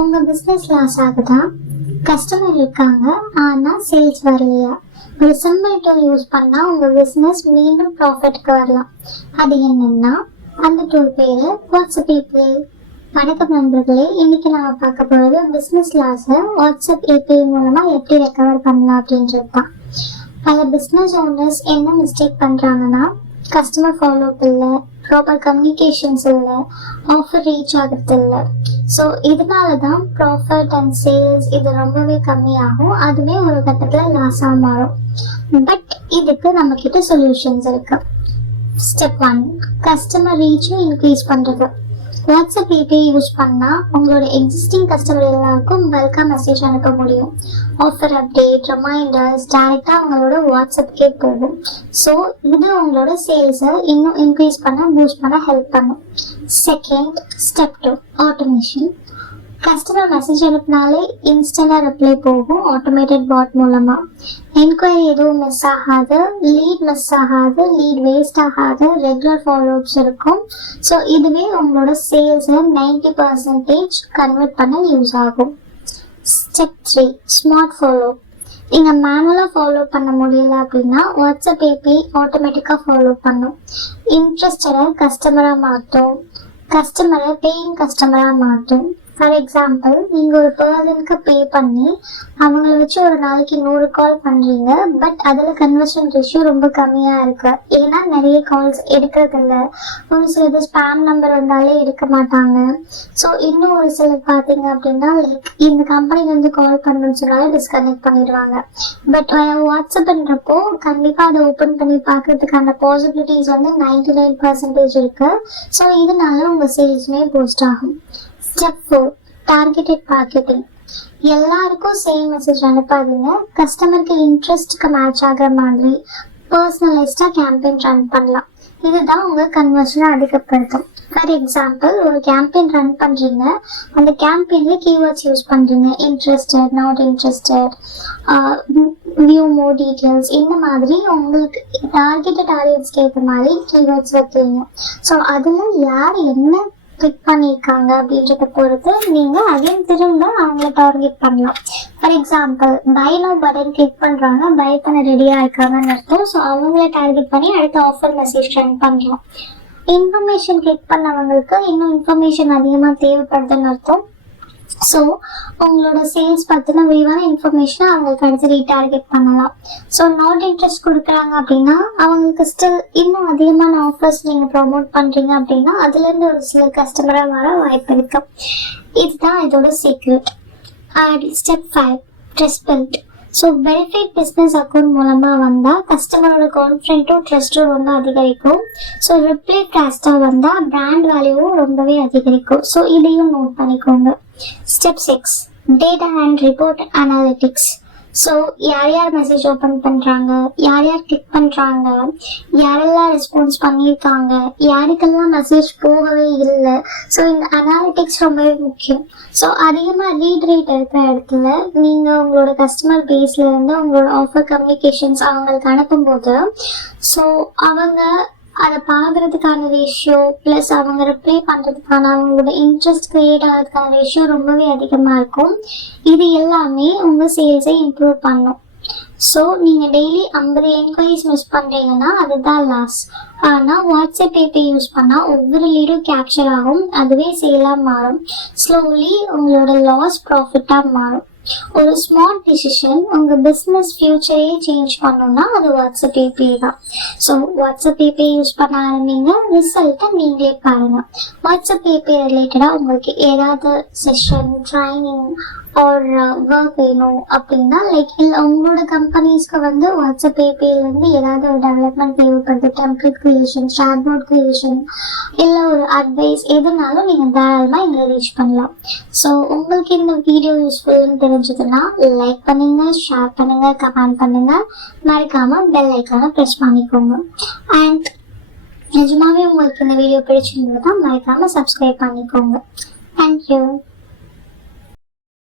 உங்க business loss ஆகுதா? Customer இருக்காங்க ஆனா சேல்ஸ் வரலையா? ஒரு சிம்பிள் டூல் யூஸ் பண்ணா உங்க பிசினஸ் மீண்டும் ப்ராஃபிட்க்கு வரலாம். அது என்னன்னா அந்த டூல் பேரு வாட்ஸ்அப் ஏபிஐ. வணக்கம் நண்பர்களே, இன்னைக்கு நாம பார்க்க போறது பிசினஸ் லாஸ வாட்ஸ்அப் ஏபிஐ மூலமா எப்படி ரெக்கவர் பண்ணலாம் அப்படின்றது தான். பல பிசினஸ் ஓனர்ஸ் என்ன மிஸ்டேக் பண்றாங்கன்னா, கஸ்டமர் ஃபாலோ அப் இல்லை, ப்ராப்பர் கம்யூனிகேஷன்ஸ் இல்லை, ஆஃபர் ரீச் ஆகிறது இல்லை. ஸோ இதனால தான் ப்ராஃபிட் அண்ட் சேல்ஸ் இது ரொம்பவே கம்மியாகும். அதுவே ஒரு கட்டத்தில் லாஸாக மாறும். பட் இதுக்கு நம்ம கிட்ட சொல்யூஷன்ஸ் இருக்கு. ஸ்டெப் 1, கஸ்டமர் ரீச்சும் இன்க்ரீஸ் பண்றது. வாட்ஸ்அப் ஏபிஐ யூஸ் பண்ணா உங்களோட எக்ஸிஸ்டிங் கஸ்டமர் எல்லாருக்கும் பல்கா மெசேஜ் அனுப்ப முடியும். ஆஃபர் அப்டேட், ரிமைண்டர்ஸ் டைரக்டா உங்களோட வாட்ஸ்அப்கே போகும். ஸோ இது உங்களோட சேல்ஸை இன்னும் இன்க்ரீஸ் பண்ண, பூஸ்ட் பண்ண ஹெல்ப் பண்ணும். Second, step 2, automation. Customer message அனுப்பினாலே இன்ஸ்டன்டா ரிப்ளை போகும் ஆட்டோமேட்டட் பாட் மூலமா. என்கொயரி எதுவும் மிஸ் ஆகாது, லீட் மிஸ் ஆகாது, லீட் வேஸ்ட் ஆகாது, ரெகுலர் ஃபாலோஅப்ஸ் இருக்கும். ஸோ இதுவே உங்களோட சேல்ஸை 90% கன்வெர்ட் பண்ண யூஸ் ஆகும். Step 3, smart follow. நீங்கள் மேனுவலாக ஃபாலோ பண்ண முடியல அப்படின்னா வாட்ஸ்அப் ஏபிஐ ஆட்டோமேட்டிக்காக ஃபாலோ பண்ணும். இன்ட்ரெஸ்டடை கஸ்டமராக மாற்றும், கஸ்டமரை பேயிங் கஸ்டமராக மாற்றும். ஃபார் எக்ஸாம்பிள், நீங்கள் ஒரு பர்சனுக்கு பே பண்ணி அவங்கள வச்சு ஒரு நாளைக்கு 100 கால் பண்ணுறீங்க. பட் அதில் கன்வர்ஷன் ரேஷியோ ரொம்ப கம்மியாக இருக்குது. ஏன்னா நிறைய கால்ஸ் எடுக்கிறதில்ல. ஒரு சிலது ஸ்பேம் நம்பர் வந்தாலே எடுக்க மாட்டாங்க. ஸோ இன்னும் ஒரு சிலர் பார்த்தீங்க அப்படின்னா, லைக் இந்த கம்பெனிலேருந்து கால் பண்ணணும்னு சொன்னாலே டிஸ்கனெக்ட் பண்ணிடுவாங்க. பட் வாட்ஸ்அப்ன்றப்போ கண்டிப்பாக அதை ஓப்பன் பண்ணி பார்க்கறதுக்கான பாசிபிலிட்டிஸ் வந்து 99% இருக்குது. ஸோ இதனால உங்கள் சேல்ஸுமே பூஸ்ட் ஆகும். Step 4, targeted marketing. எல்லாருக்கும் சேம் மெசேஜ் அனுப்பாதீங்க. கஸ்டமருக்கு இன்ட்ரெஸ்ட்க்கு மேட்ச் ஆகிற மாதிரி பர்சனலைஸ்டா கேம்பெயின் ரன் பண்ணலாம். இதுதான் உங்க கன்வர்ஷனை அதிகப்படுத்தும். ஃபார் எக்ஸாம்பிள், ஒரு கேம்பெயின் ரன் பண்றீங்க. அந்த கேம்பெயின்ல கீவேர்ட்ஸ் யூஸ் பண்றீங்க. Interested, not interested, view more details, இந்த மாதிரி உங்களுக்கு டார்கெட்டட் ஆடியன்ஸ்க்கு ஏற்ற மாதிரி கீவேர்ட்ஸ் வைக்கிறீங்க. ஸோ அதில் யார் என்ன கிளிக் பண்ணியிருக்காங்க அப்படின்றத பொறுத்து நீங்கள் அதையும் திரும்ப அவங்கள டார்கெட் பண்ணலாம். For example, by now button click பண்ணுறாங்க, பை பண்ண ரெடியாக இருக்காங்கன்னு அர்த்தம். ஸோ அவங்கள டார்கெட் பண்ணி அடுத்த ஆஃபர் மெசேஜ் ரன் பண்ணுறோம். இன்ஃபர்மேஷன் கிளிக் பண்ணவங்களுக்கு இன்னும் இன்ஃபர்மேஷன் அதிகமாக தேவைப்படுதுன்னு அர்த்தம். ஸோ உங்களோட சேல்ஸ் பற்றின விரிவான இன்ஃபர்மேஷனை அவங்களுக்கு அடுத்து ரீடார்கெட் பண்ணலாம். ஸோ நாட் இன்ட்ரெஸ்ட் கொடுக்குறாங்க அப்படின்னா அவங்களுக்கு ஸ்டில் இன்னும் அதிகமான ஆஃபர்ஸ் நீங்கள் ப்ரொமோட் பண்ணுறீங்க அப்படின்னா அதுலேருந்து ஒரு சில கஸ்டமராக வர வாய்ப்பு இருக்கு. இதுதான் இதோட secret. Step 5, trust build. So verified business account மூலமாக வந்தால் கஸ்டமரோட கான்ஃபிடென்ட்டும் ட்ரஸ்ட்டும் ரொம்ப அதிகரிக்கும். ஸோ ரிப்ளை ஃபாஸ்ட்டாக வந்தால் பிராண்ட் வேல்யூவும் ரொம்பவே அதிகரிக்கும். ஸோ இதையும் நோட் பண்ணிக்கோங்க. Step 6, data and report analytics. So யார் யார் மெசேஜ் ஓப்பன் பண்ணுறாங்க, யார் யார் கிளிக் பண்ணுறாங்க, யாரெல்லாம் ரெஸ்பான்ஸ் பண்ணியிருக்காங்க, யாருக்கெல்லாம் மெசேஜ் போகவே இல்லை. ஸோ இந்த அனாலிட்டிக்ஸ் ரொம்பவே முக்கியம். ஸோ அதிகமாக ரீட் ரேட் இருக்கிற இடத்துல நீங்கள் உங்களோட கஸ்டமர் பேஸ்லேருந்து உங்களோட ஆஃபர் கம்யூனிகேஷன்ஸ் அவங்களுக்கு அனுப்பும்போது ஸோ அவங்க அதை பார்க்கறதுக்கான ரேஷியோ ப்ளஸ் அவங்க ரிப்ளை பண்ணுறதுக்கான அவங்களோட இன்ட்ரெஸ்ட் கிரியேட் ஆகிறதுக்கான ரேஷியோ ரொம்பவே அதிகமாக இருக்கும். இது எல்லாமே உங்கள் சேல்ஸை இம்ப்ரூவ் பண்ணும். ஸோ நீங்கள் டெய்லி 50 என்கொயரிஸ் மிஸ் பண்ணுறீங்கன்னா அதுதான் லாஸ். ஆனால் வாட்ஸ்அப் ஏபிஐ யூஸ் பண்ணால் ஒவ்வொரு லீடும் கேப்சர் ஆகும். அதுவே சேலாக மாறும். ஸ்லோலி உங்களோட லாஸ் ப்ராஃபிட்டாக மாறும். ஒரு ஸ்மார்ட் டிசிஷன் உங்கள் பிஸ்னஸ் ஃபியூச்சரையே சேஞ்ச் பண்ணணும்னா அது வாட்ஸ்அப் ஏபிஐ தான். ஸோ வாட்ஸ்அப் ஏபிஐ யூஸ் பண்ண ஆரம்பிங்க, ரிசல்ட்டை நீங்களே பாருங்கள். வாட்ஸ்அப் ஏபிஐ ரிலேட்டடாக உங்களுக்கு ஏதாவது செஷன், ட்ரைனிங் ஆர் ஒர்க் வேணும் அப்படின்னா லைக் இல்லை உங்களோட கம்பெனிஸ்க்கு வந்து வாட்ஸ்அப் ஏபிஐலேருந்து ஏதாவது ஒரு டெவலப்மெண்ட் தேவைப்படுது, டெம்ப்ளேட் க்ரியேஷன், சாட்போர்ட் க்ரியேஷன், இல்லை ஒரு அட்வைஸ், எதுனாலும் நீங்கள் தாராளமாக எங்களை ரீச் பண்ணலாம். ஸோ உங்களுக்கு இந்த வீடியோ யூஸ்ஃபுல்னு தெரிஞ்சதுன்னா லைக் பண்ணுங்க, ஷேர் பண்ணுங்க, கமெண்ட் பண்ணுங்க, மறக்காம பெல் ஐக்கானை ப்ரெஸ் பண்ணிக்கோங்க. அண்ட் நிஜமாவே உங்களுக்கு இந்த வீடியோ பிடிச்சிருந்ததுன்னா மறக்காம சப்ஸ்கிரைப் பண்ணிக்கோங்க. தேங்க்யூ.